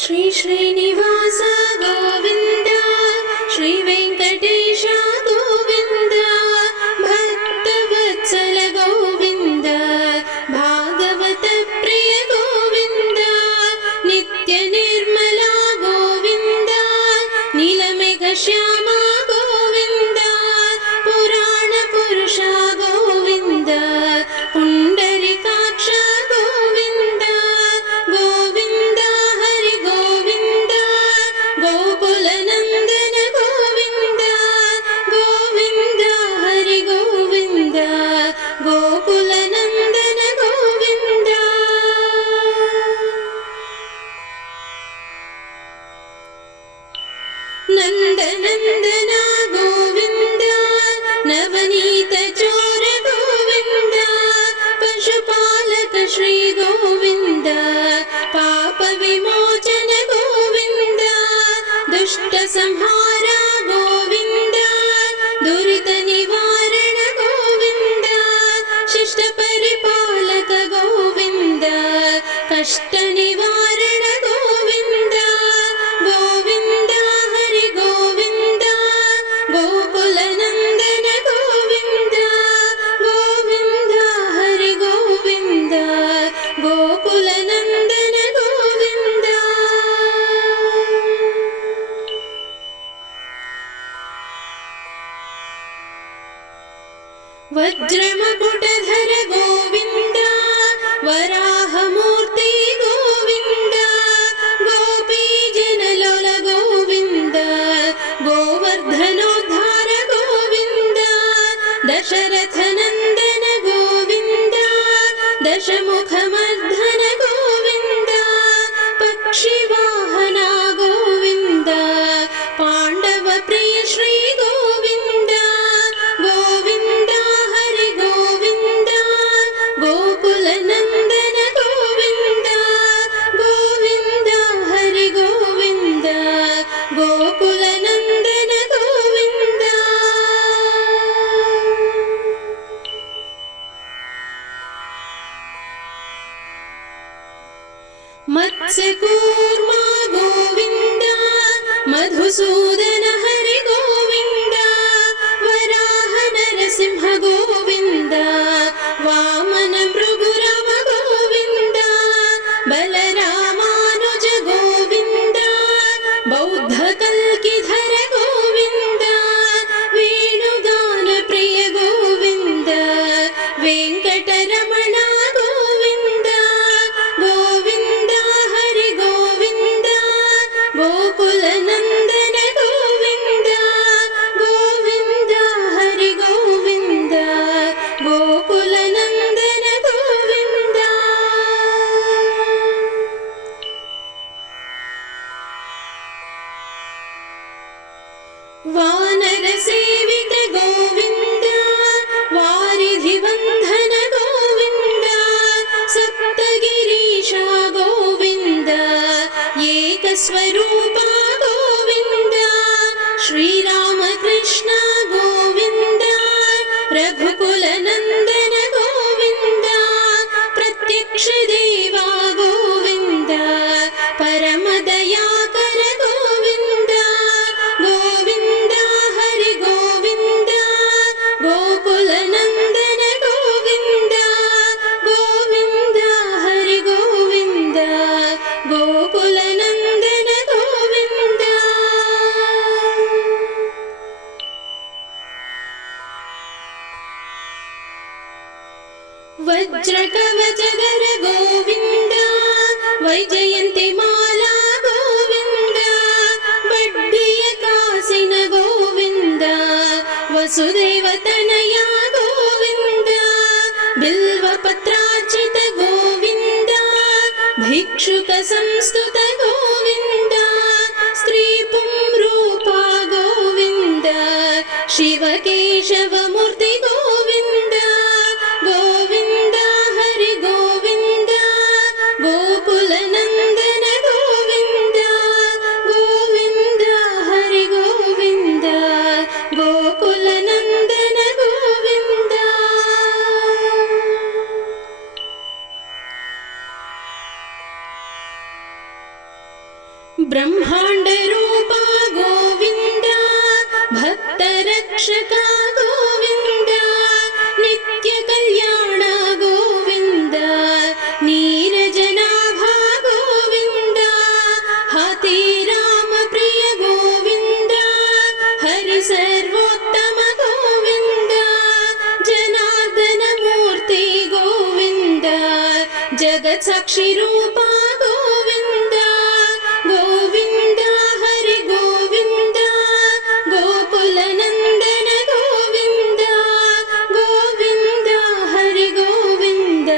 श्री श्रीनिवास गोविंद श्री वेंकटेश गोविंद भक्तवत्सल गोविंद भागवत प्रिय गोविंद नित्य निर्मला गोविंद नीलमेघ श्यामा गोविंद पुराण पुरुष गोविंद पुंडरीकाक्ष गोविंद गोविंद हरि गोविंद गोकुल नंदन गोविंद गोविंद हरि गोविंद गोकुल नंदन गोविंद नंदनंदन गोविंद नवनीत चोर गोविंद पशुपालक श्री गोविंद पाप विमोचन गोविंद दुष्ट संहार गोविंद दुरित निवारण गोविंद शिष्ट परिपालक गोविंद कष्ट निवारण गोविंद गोविंद हरि गोविंद गोकुल नंदन गोविंद गोविंद हरि गोविंद गोकुल नंदन गोविंद वज्रमकुटधर गोविंद वराहमूर्ति गोविंद गोपीजनलोल गोविंद गोवर्धनोद्धार गोविंद दशरथ नंदन गोविंद दशमुखमर्धन गोविंद पक्षिवाहना गोविंद पांडव प्रिय श्री गोविंद गोविंद हरि गोविंद गोकुल नंदन गोविंद गोविंद हरि गोविंद गोकुल नंदन गोविंद मत्स्यकूर्मा गोविंद मधुसूदन हरि गोविंद वराह नरसिंह गोविंद वामन भृगुरव गोविंद बलरामानुज गोविंद बौद्ध कल्किधर गोविंद वेणुगान प्रिय गोविंद वेंकटरमण गोविंद गोविंद हरि गोविंद गोकुल नंदन गोविंद गोविंद हरि गोविंद गोकुल नंदन गोविंद वानर सेवित गोविंद वारिधि बंधन गोविंद सप्तगिरीश गोविंद एक स्वरूप गोविंद श्रीराम कृष्ण गोविंद रघुकुल नंदन गोविंद प्रत्यक्ष देवा गोविंद परम दयाकर गोविंद गोविंद हरि गोविंद गोकुल नंदन गोविंद गोविंद हरि गोविंद गोकुल नंदन गोविंद वज्र कवचधर गोविंद वैजयंती माला गोविंद बड्डिय कासिन गोविंद वसुदेव तनया गोविंद बिल्वपत्रार्चित गोविंद भिक्षुक संस्तुत गोविंद स्त्री पुंरूपा गोविंद शिव केशव मूर्ति गोविंद गोविंद हरि गोविंद गोकुल नंदन गोविंद गोविंद हरि गोविंद गोकुल नंदन गोविंद ब्रह्माण्डरूपा गोविन्द भक्तरक्षका गोविन्द नित्यकल्याण गोविन्द नीरजनाभा गोविन्द हाते रामप्रिय गोविन्द हरि सर्वोत्तम गोविन्द जनार्दनमूर्ति गोविन्द जगत्साक्षि रूपा गोविन्द गोविन्द हरि गोविन्द गोकुलनन्दन गोविन्द गोविन्द हरि गोविन्द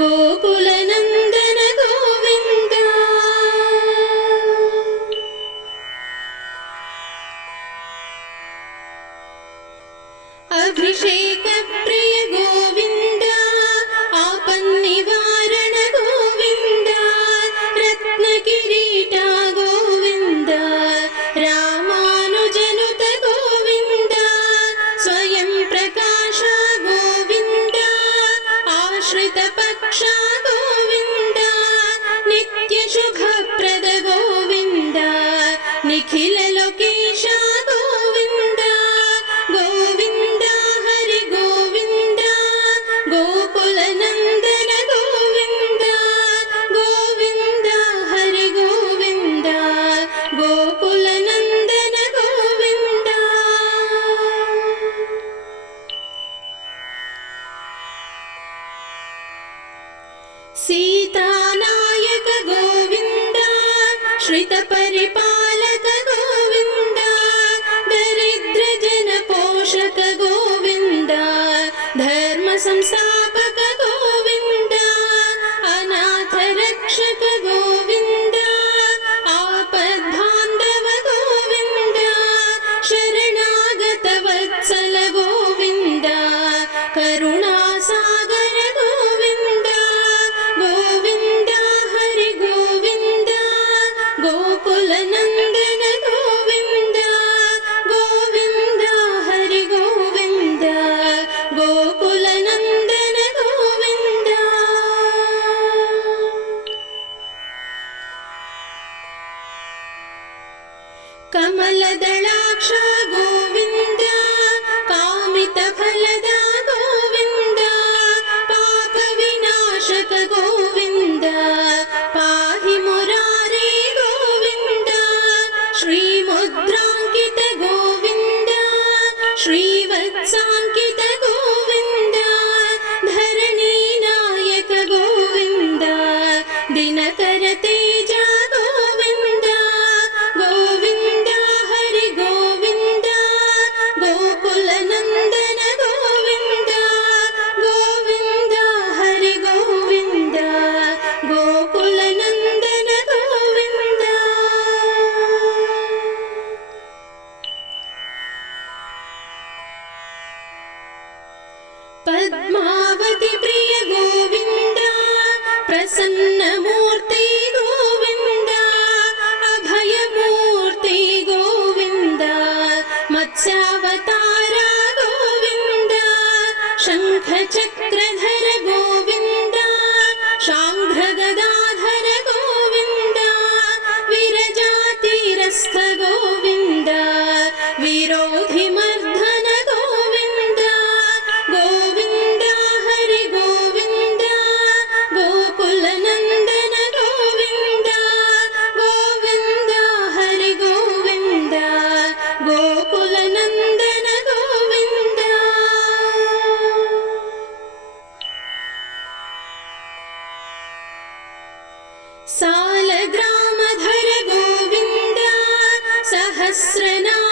गोकुलनन्दन गोविन्द अभिषेक प्रिय गोविन्द आपन्निवारण गोविन्द रत्नकिरीट गोविन्द रामानुजनुत गोविन्द स्वयं प्रकाश गोविन्द आश्रित पक्ष गोविन्द नित्यशुभप्रद गोविन्द निखिल लोकेश गोविन्द गोविन्द हरि गोविन्द गोकुलनन्दन गोविन्द गोविन्द हरि गोविन्द गोकुलनन्दन गोविन्द सीतानायक गोविन्द श्रितपरिपालक गोविन्द दरिद्रजन पोषक गोविन्द धर्म संस्थापक गोविन्द अनाथ रक्षक गोविन्द आपद्बान्धव गोविन्द शरणागत वत्सल गोविन्द करुणासागर गोविन्द गोविन्द हरि गोविन्द गोकुलनन्दन गोविन्द गोविन्द हरि गोविन्द गोकुलनन्दन गोविन्द कमलदलाक्ष गोविन्द कामितफलद गोविन्द पापविनाशक गोविन्द पाहि मुरारे गोविन्द श्रीमुद्राङ्कित गोविन्द श्रीवत्साङ्कित गोविन्द धरणीनायक गोविन्द दिनकर तेज गोविन्द गोविन्द हरि गोविन्द गोकुलनन्दन गोविन्द गोविन्द हरि गोविन्द गोकुलनन्दन गोविन्द पद्मावती प्रिय गोविन्द प्रसन्नमूर्ति गोविन्द अभयमूर्ति गोविन्द मत्स्यावतार गोविन्द शङ्खचक्रधर गोविन्द शाङ्घ्रगदाधर गोविन्द विरजातीरस्थ गोविन्द विरोधिमर्दन गोविन्द गोविन्द हरि गोविन्द गोकुलनन्दन गोविन्द गोविन्द हरि गोविन्द गोकुलनन्दन गोविन्द सालग्रामधर गोविन्द सहस्रनाम